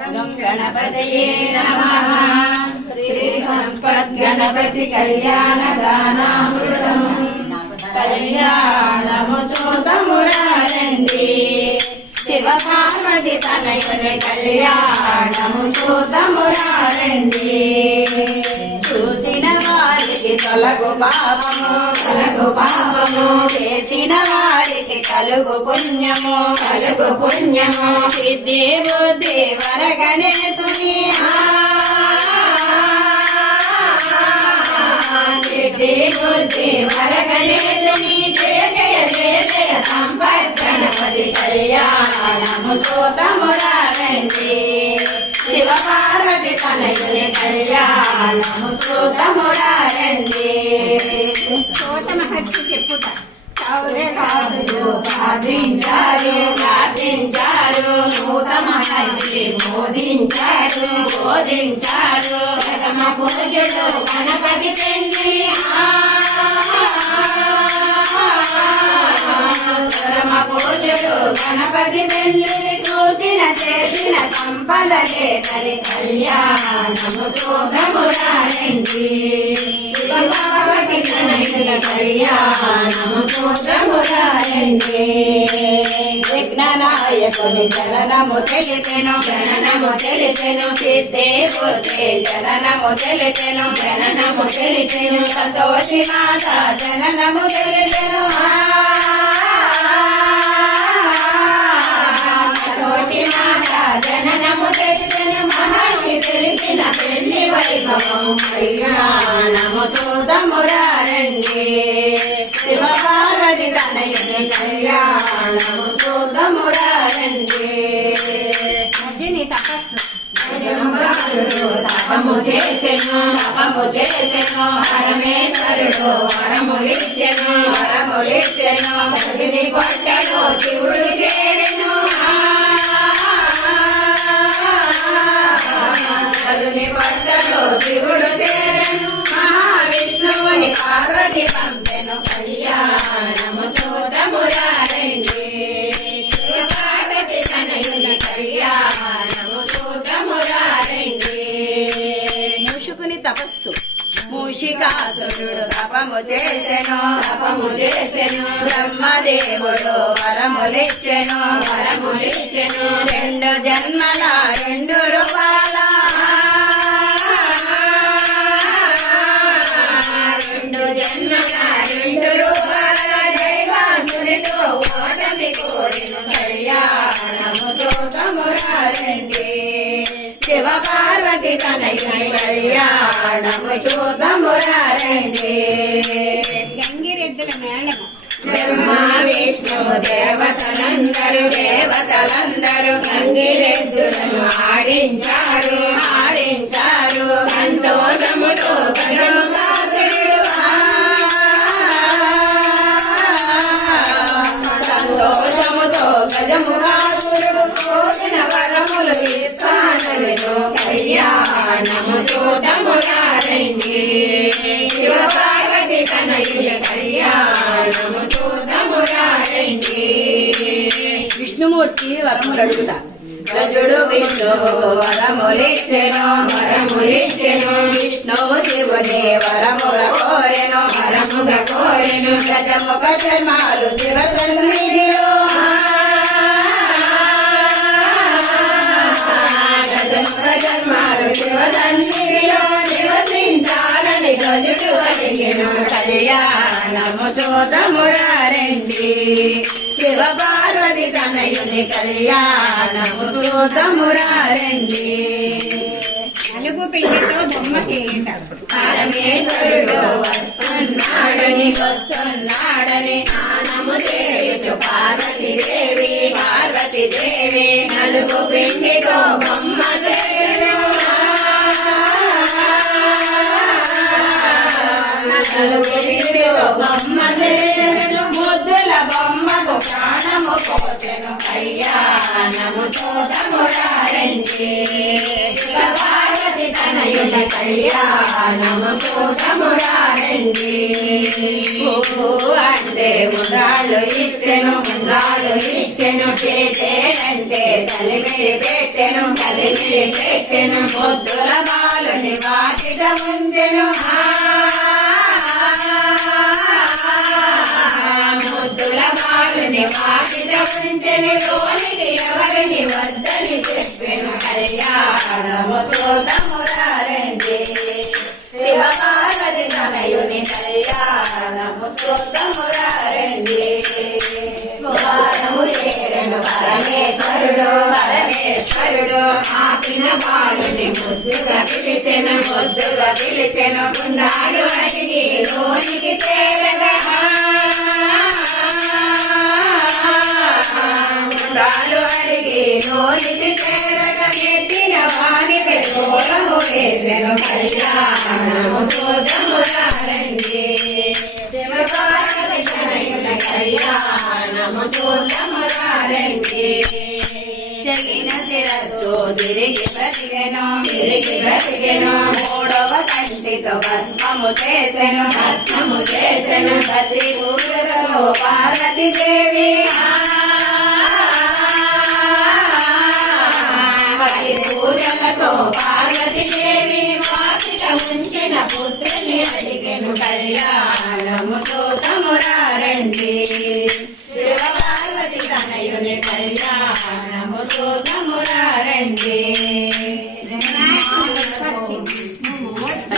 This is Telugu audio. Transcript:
गं गणपतये नमः। श्रीसंपद्गणपति कल्याणगानामृतम् कल्याणमुचोदमुरारण्ये शिवपार्वती तनयुनि कल्याणमुचोदमुरारण्ये చూచిన వారికి తొలగు పాపము చేసిన వారికి కలుగు పుణ్యము సిద్ధి బుద్ధి వర గణేశుని సిద్ధి బుద్ధి వర గణేశుని జయ జయ జయ జయ సంపద్గణపతి కళ్యాణము చూతమురారండి శివ పార్వతి తనయుని కళ్యాణము చూతమురారండి కోట మహర్షి చెప్పుట ప్రార్థించారు భూత మహర్షి బోధించారు ప్రథమ పూజలు గణపతి తండ్రి ప్రథమ పూజలు గణపతి తండ్రి చూసిన చేసిన సంపదలే కలి కళ్యాణము చూతమురారండి పార్వతి తనయుని కళ్యాణము చూతమురారండి విఘ్ననాయకుని జననము తెలిపెను సిద్ధే బుద్ధే జననము తెలిపెను సంతోషి మాత జననము తెలిపెను సంతోషి మాత జననము తెలిపెను మహర్షి తెలిసిన పెళ్లి వైభవం కళ్యాణము చూతమురారండి శివ పార్వతి తనయుని కళ్యాణము చూతమురారండి అర్జుని తపస్సు తపము చేసెను పరమేశ్వరుడు వరములిచ్చెను అర్జుని పొట్టలో శివుడు చేరెను అర్జుని పొట్టలో శివుడు చేరెను మహావిష్ణువుని పార్వతి పంపెను కళ్యాణము చూతమురారండి పార్వతి తనయుని కళ్యాణము చూతమురారండి మూషికుని తపస్సు మూషికాసురుడు తపము చేసెను బ్రహ్మదేవుడు వరములిచ్చెను రెండు జన్మల రెండు రూపాల దైవాసుడితో ఓటమి కోరిను కళ్యాణము చూతమురారండి శివ పార్వతి తనయుని కళ్యాణము చూతమురారండి గంగిరెద్దుల మేళము బ్రహ్మ విష్ణు దేవతలందరూ గంగిరెద్దులను ఆడించారు సంతోషముతో గజముఖాసురుడు కోరిన వరములు ఇస్తానను కళ్యాణము చూతమురారండి శివ పార్వతి తనయుని కళ్యాణము చూతమురారండి విష్ణుమూర్తి వరములు అడుగుతా గజుడు విష్ణువుకు వరములిచ్చెను విష్ణువు శివుని వరముగ కోరెను గజముఖ చర్మాలు శివ సన్నిధిలో నివసించాలని గజుడు అడిగెను కళ్యాణము చూతమురారండి శివ పార్వతి తనయుని కళ్యాణము చూతమురారండి నలుగు పిండితో బొమ్మ చేయించాడు పరమేశ్వరుడు వస్తున్నాడని స్నానము చేయుచు పార్వతీ దేవి నలుగు పిండితో బొమ్మ చేయును ముద్దుల బొమ్మకు ప్రాణము పోచెను కళ్యాణము చూతమురారండి పార్వతి తన తనయుల కళ్యాణము చూడమురారండి. అంటే ఉండ్రాళ్ళు ఇచ్చెను చేసేనంటే చలిమిడి పెట్టెను పొద్దుల బాలుని వాకిట ఉంచెను ముద్దుల బాలుని వాకిట ఉంచెను లోనికి ఎవరిని వద్దని చెప్పెను కళ్యాణము చూడమురారండి. శివపార్వతి తనయుని కళ్యాణము చూడమురారండి. పరమేశ్వరుడు ఆపిన బాలుని ముద్దుగా పిలిచెను ఉండాలు అడిగి లోనికి చేరగా నెట్టిన వానికి గోళము వేసెను కళ్యాణము చూడమురారండి. శివపార్వతి తనయుల కళ్యాణము చూడమురారండి. చెల్లిన శిరస్సు తిరిగి బ్రతికెను మూడవ కంటితో భస్మము చేసెను ప్రతి పూజలలో పార్వతి దేవి ప్రతి పూజలతో పార్వతి దేవి వాకిట ఉంచిన పుత్రుని అడిగెను కళ్యాణము చూడమురారండి.